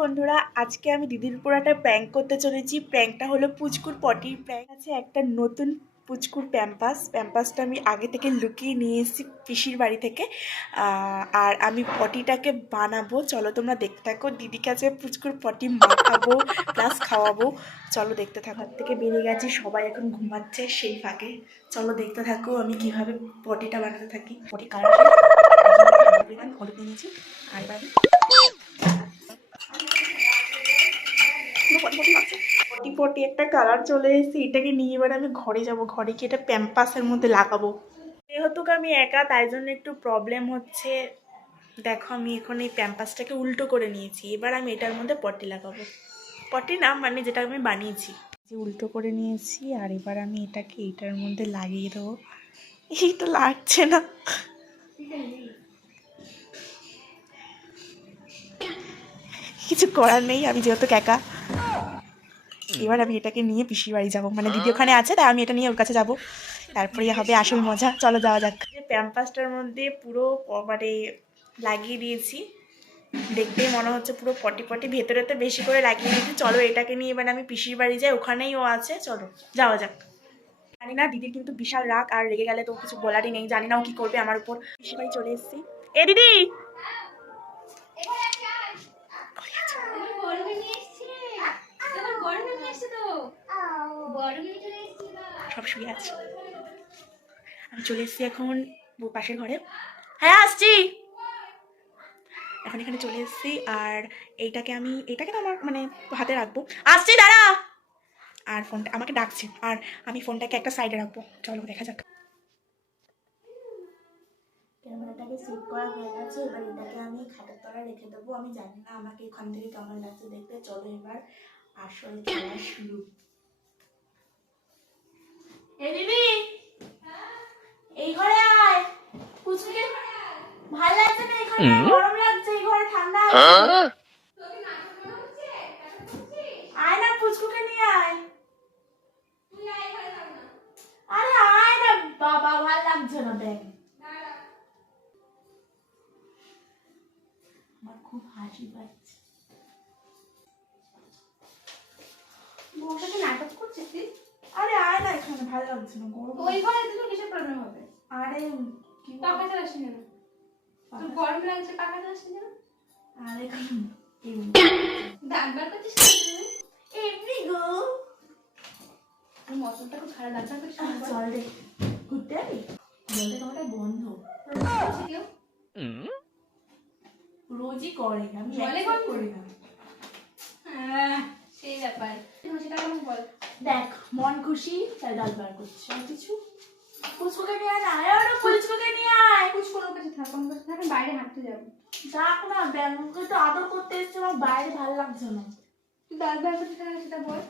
বন্ধুরা, আজকে আমি দিদির উপর একটা প্র্যাঙ্ক করতে চলেছি। প্র্যাঙ্কটা হলো পুচকুর পটির প্র্যাঙ্ক। আছে একটা নতুন পুচকুর প্যাম্পাসটা আমি আগে থেকে লুকিয়ে নিয়ে এসেছি পিসির বাড়ি থেকে। আর আমি পটিটাকে বানাবো, চলো তোমরা দেখতে থাকো। দিদির কাছে পুচকুর পটি মাখাবো প্লাস খাওয়াবো, চলো দেখতে থাকো। হাত থেকে বেরিয়ে গেছি, সবাই এখন ঘুমাচ্ছে, সেই ফাঁকে চলো দেখতে থাকো আমি কিভাবে পটিটা বানাতে থাকি। পটি কালার হলুদ নিয়েছি আর এবার পটি পটি একটা কালার চলে এসেছে। এটাকে নিয়ে এবার আমি ঘরে যাব, ঘরে গিয়ে এটা প্যাম্পাসের মধ্যে লাগাবো। যেহেতু আমি একা, তাই জন্য একটু প্রবলেম হচ্ছে। দেখো আমি এখন এই প্যাম্পাসটাকে উল্টো করে নিয়েছি, এবার আমি এটার মধ্যে পটি লাগাবো। পটি না, মানে যেটা আমি বানিয়েছি উল্টো করে নিয়েছি। আর এবার আমি এটাকে এটার মধ্যে লাগিয়ে দেবো। এই তো লাগছে না, কিছু করার নেই, আমি যেহেতু একা। এবার আমি এটাকে নিয়ে পিসির বাড়ি যাবো, মানে দিদি ওখানে আছে, তাই আমি এটা নিয়ে ওর কাছে যাবো, তারপরে হবে আসল মজা। চলো যাওয়া যাক। প্যাম্পাসটার মধ্যে পুরো মানে লাগিয়ে দিয়েছি, দেখতেই মনে হচ্ছে পুরো পটি পটি। ভেতরে তো বেশি করে লাগিয়ে দিয়েছি। চলো এটাকে নিয়ে এবার আমি পিসির বাড়ি যাই, ওখানেই ও আছে, চলো যাওয়া যাক। জানি না, দিদির কিন্তু বিশাল রাগ, আর রেগে গেলে তো কিছু বলারই নেই। জানি না ও কি করবে আমার উপর। পিসির বাড়ি চলে এসেছি। এ দিদি, সব শুয়ে আছে। আমি চলে এসেছি এখন পাশের ঘরে। হ্যাঁ আসছি, এখন এখানে চলে এসেছি। আর এইটাকে তো আমার মানে হাতে রাখবো। আসছি, দাঁড়া। আর ফোনটা আমাকে ডাকছে, আর আমি ফোনটাকে একটা সাইডে রাখবো। চলো দেখা যাক। ক্যামেরাটাকে সেট করা হয়ে গেছে, এবার এটাকে আমি খাটের তলায় রেখে দেবো। আমি জানি না আমাকে এখান থেকে কেমন লাগছে দেখতে। চলো এবার আসল খেলা শুরু। এ দিদি, এই ঘরে আয়। কুচকে ভালো লাগছে না এখানে, গরম লাগছে। এই ঘরে ঠান্ডা আছে। আয় না, পুচকুকে নিয়ে আয়। আরে আয় না বাবা, ভালো লাগছে না। দেখ আমার খুব হাসি পাচ্ছে। নাটক করছিস তুই? আরে আয় না এখানে, ভালো লাগছে না। ওই ঘরে দিলে কিসের প্রবলেম হবে? আরে কি পাখা চালাস না? তোর গরম লাগছে, পাখা চালাস না? আরে দাঁত বার করছিস এমনি গো। মশলাটা খুব খারাপ লাগছে। চল রে ঘুরতে যাবি? জলটা তোমাটা বন্ধ। কেউ রোজই করে, আমি জলে একবার করি না। সেই ব্যাপার। সেটা কেমন বল? দেখ মন খুশি তাই দাঁত বার করছি, আর কিছু। পুচকুকে নিয়ে আয় না, আরে পুচকুকে নিয়ে আয়। কোনো কাছে থাক, কোনো কাছে থাক, বাইরে হাঁটতে যাবো। যাক না, ব্যাংকে তো আদর করতে এসছে, আমার বাইরে ভালো লাগছে না। তুই দাঁত বার করছিস না, সেটা বল।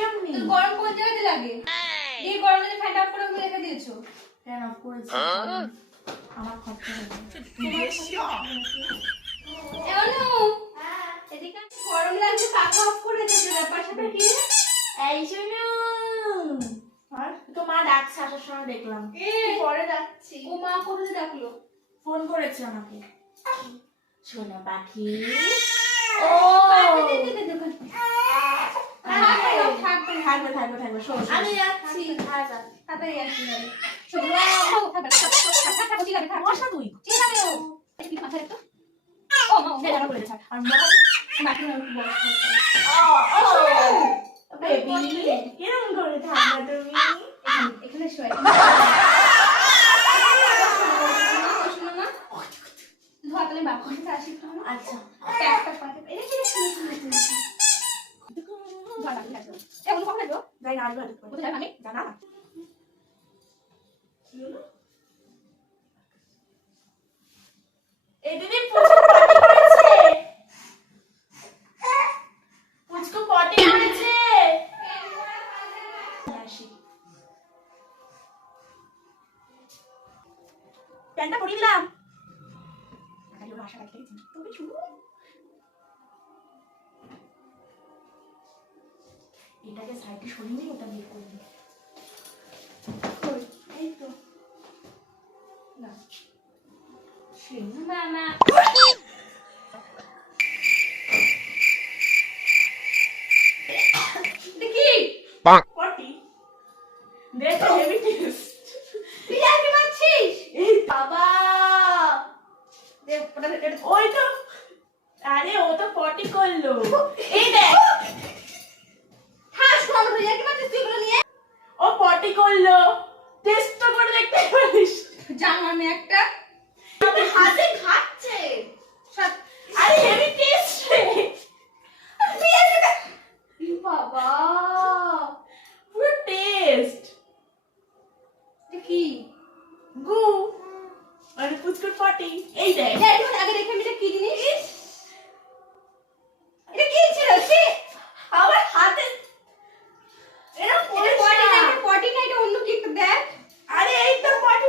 এমনি তোর গরম কোন জায়গাতে লাগে? এই গরম যদি ফ্যান অফ করে রেখে দিয়েছো। ফ্যান অফ করেছি, আমার খরচা হয়ে গেছে। এদিকে গরম লাগছে, পাখা অফ করে দিয়েছো। ব্যাপার সেটা কি? এই শুনু, আর তো মা ডাকছে আসার সময় দেখলাম। পরে যাচ্ছি। ও মা কোথায় ডাকলো? ফোন করেছে আমাকে। সোনা পাখি, ও থাকবে থাকবে থাকবে থাকবে। আমি যাচ্ছি। তাড়াতাড়ি আসছি। বসা তুই। ঠিক আছে ও কি মাথা একটু ও দেখ আমার বলে ছাড়। আর বাকি না একটু বড় বেবি কেমন করে থাকবে তুমি? এখানে শোয়। শোনো না, ধোয়া তাহলে বাপ করতে আসি। আচ্ছা একটা পাতে এটা কি শুনে ধোয়া লাগবে। এখন কখন লাগবে? যাই না, আসবে কোথায় যাবে? আমি জানা না। এই দিদি পুচকু পটি করেছে, পুচকু পটি করেছে। প্যান্টটা পরিয়ে দিলাম। আশা রাখতে তবে শুরু। এটাকে সাইডে সরিয়ে নিয়ে ওটা বের করে দিই। এই তো না, মামা আমি একটা আমার হাতে ঘাটছে আরে হেভি টেস্ট রে বাবা পুরো টেস্ট কি গু আরে পুচকুর পটি এই দেখ এটা একটু আগে দেখে আমি এটা কি জিনিস এটা কি ছিল সে আমার হাতে এরা পটি না এটা অন্য কি একটা দেখ আরে এই তো পটি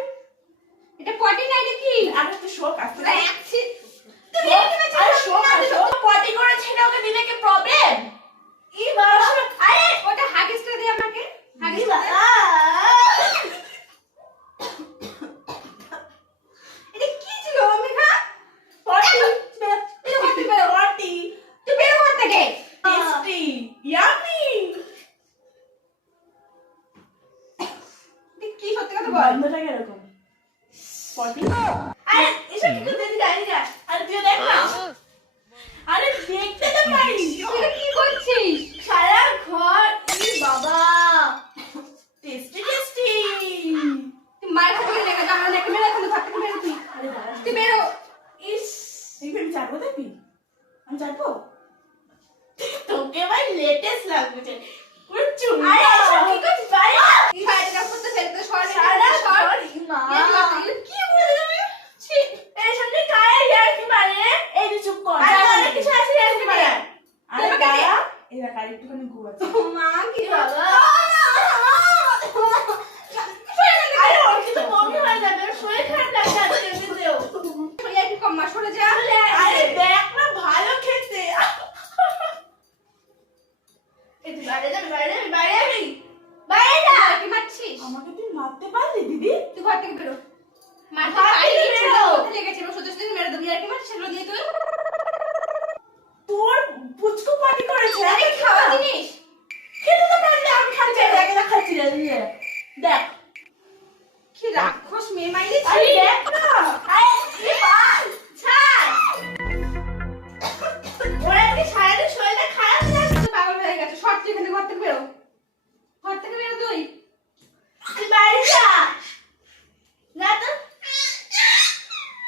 এটা পটি না এটা কি আরে তো শোক আসছে তুমি আরে শোক পটি করেছে না ওকে দিলে কি প্রবলেম ই বাবা আরে ওটা হাগিসটা দে আমাকে হাগিস এটা কি ছিল অমিকা পটি এটা হতে পারে পটি তুই বের হতে থেকে টেস্টি ইয়ামি কি সত্যি কথা বল গন্ধটা কিরকম পটি আরে এসব কি করতে জানি না আরে তুই দেখ না আরে দেখতে তো পারিস তুই কি করছিস সারা ঘর ই বাবা টেস্টি টেস্টি তুই মার খাবি না কেন আমরা নাকি মেরে এখন ঘর থেকে বের তুই আরে দাঁড়া তুই বেরো ইস এই আমি চাপবো দেখবি আমি চাপবো তোকে ভাই লেটেস্ট লাগছে পুরো চুমড়ি আরে এসব কি করছিস ভাই এই বাইরে করতে সেটা সর সারা সর ঘর ই মা কি বলে তুমি ছি এই সামনে কায় ইয়ার কি মানে এই যে চুপ কর আরে আরে অনেক কিছু আছে ইয়ার কি মানে আরে তোমাকে দাঁড়া এই দেখ আর একটুখানি গু আছে মা কি বাবা আরে ওর কি তো বমি হয়ে যাবে ওর শরীর খারাপ লাগছে আজকে এমনিতেও ইয়া কি কম মা সরে যা আরে দেখ না ভালো খেতে এই তুই বাইরে যাবি বাইরে যা কি মারছিস আমাকে তুই মারতে পারলি দিদি তুই ঘর থেকে বেরো মারতে ঘর থেকে পারিনি বেরো। কোথায় লেগেছিল সোজা সোজা মেরে দেবি আর কি মারছিস সেগুলো দিয়ে তুই তোর পুচকু পাটি করেছে আরে খাওয়া জিনিস খেতে তো পারলে আমি খাচ্ছি দেখ এটা খাচ্ছি রে দেখ কি রাক্ষস মেয়ে মাইলি আরে দেখ না আরে এ বাল ছাড় ওরা কি সারাদিন শরীরটা খারাপ লাগছে তুই পাগল হয়ে গেছে সব তুই এখানে ঘর থেকে বেরো ঘর থেকে বেরো তুই তুই বাড়ি যা না তো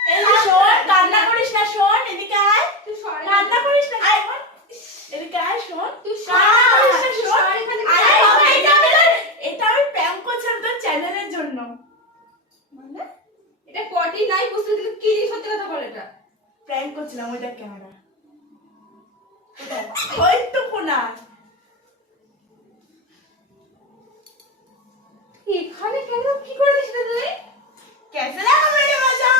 এই যে শোন কান্না করিস না শোন এদিকে আয় তুই সর কান্না করিস না আয় শোন এদিকে আয় শোন তুই কান্না করিস না তুই শোন সর এখান থেকে। আরে বাবা এটা আমি প্র্যাঙ্ক করছিলাম তোর চ্যানেলের জন্য মানে এটা পটি নাই বুঝতে দিলে কি জিনিস সত্যি কথা বল এটা প্র্যাঙ্ক করছিলাম ওই দেখ ক্যামেরা ওই তো কোনা এখানে কেন কি করে দিস রে তুই कैसे लगा मेरे मजा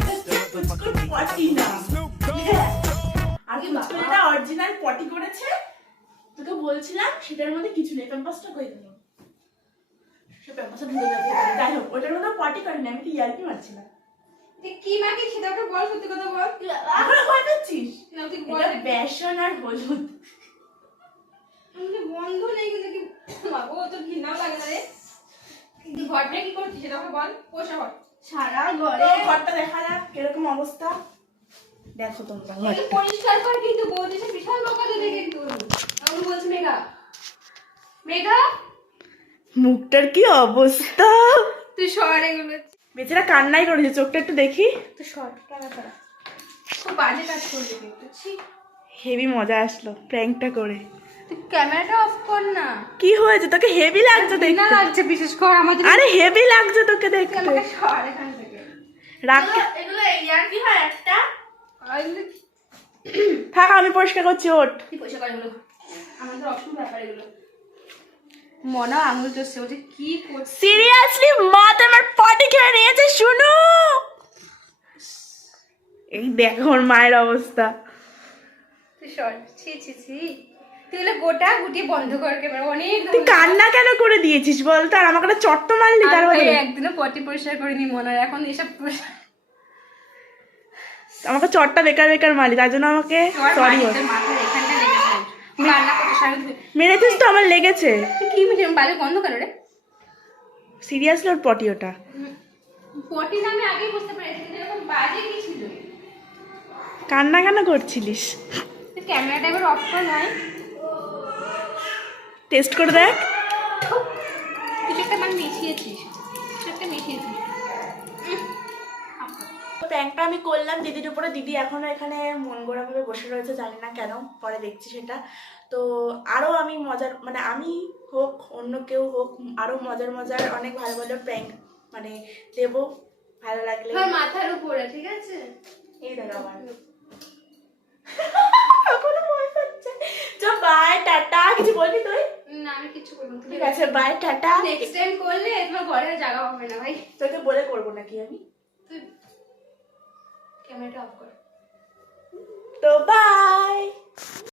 এটা পুচকুর পটি না আর পুচকুটা অরিজিনাল পটি করেছে তোকে বলছিলাম সেটার মধ্যে কিছু নেই প্যাম্পাসটা কই দিল সে প্যাম্পাসটা ধুয়ে যাচ্ছে যাই হোক ওটার মধ্যে পটি করিনি আমি তো ইয়ার্কি মারছিলাম তুই কি মাকে সেটা ওকে বল সত্যি কথা বল এখন ভয় পাচ্ছিস না তুই বল এটা বেসন আর হলুদ আমাদের বন্ধ নেই কিন্তু কি মাগো তো ঘৃণা লাগে না রে তুই ঘরটা কি করছিস সেটা ওকে বল পোষা ঘর সারা ঘরে ঘরটা দেখা যাক কিরকম অবস্থা দেখো তোমরা তুই ঘরটা পরিষ্কার কর কিন্তু বৌদি সে বিশাল বকা দিতে কিন্তু আমি বলছি মেঘা মেঘা মুখটার কি অবস্থা তুই সর এগুলো বেচারা কান্নাই করেছে চোখটা একটু দেখি তুই সর টাকা ছাড়া খুব বাজে কাজ করলি কিন্তু ছি হেভি মজা আসলো প্র্যাঙ্কটা করে তুই ক্যামেরাটা অফ কর না কি হয়েছে তোকে হেভি লাগছে ঘৃণা দেখতে লাগছে বিশেষ করে আমাদের আরে হেভি লাগছে তোকে দেখতে আমাকে সর এখান থেকে রাখ এগুলো ইয়ার কি হয় একটা থাক আমি পরিষ্কার করছি ওঠ কি পয়সা করে এগুলো আমাদের অসুখ ব্যাপার এগুলো মনা আঙুল চষছে বলছে কি করছিস সিরিয়াসলি মা তো আমার পটি খেয়ে নিয়েছে শুনো এই দেখো ওর মায়ের অবস্থা তুই সর ছি ছি ছি তুই এগুলো গোটা গুটিয়ে বন্ধ কর ক্যামেরা অনেক তুই কান্না কেন করে দিয়েছিস বলতো আর আমাকে একটা চট্ট মারলি তার আমি বদলে একদিনও পটি পরিষ্কার করিনি মনার এখন এসব আমাকে চটটা বেকার বেকার মারলি তার জন্য আমাকে সরি বল মাথার এখানটা লেগেছে রান্না করতে সারা মেরেছিস তো আমার লেগেছে তুই কি মিটে বাজে গন্ধ কেন রে সিরিয়াসলি ওর পটি ওটা পটি না আমি আগেই বুঝতে পেরেছি কিন্তু এরকম বাজে কি ছিল কান্না কেন করছিলিস তুই ক্যামেরাটা এবার অফ কর নয় টেস্ট করে দেখ কিছু একটা মানে মিশিয়েছিস সাথে মিশিয়েছি। প্র্যাঙ্কটা আমি করলাম দিদির উপরে। দিদি এখনো এখানে মন গড়া ভাবে বসে রয়েছে, জানি না কেন, পরে দেখছি সেটা। তো আরো আমি মজার, মানে আমি হোক অন্য কেউ হোক, আরো মজার মজার অনেক ভালো ভালো প্র্যাঙ্ক মানে দেবো, ভালো লাগলে। তোর মাথার উপরে, ঠিক আছে? এই দেখো আমার এখনো ভয় পাচ্ছে। তো বাই টাটা। কিছু বলবি তুই? না আমি কিছু করবো না। ঠিক আছে, বাই টাটা। নেক্সট টাইম করলে তোমার ঘরে আর জায়গা হবে না ভাই। তোকে বলে করবো নাকি আমি? তুই ক্যামেরাটা অফ কর। তো বাই।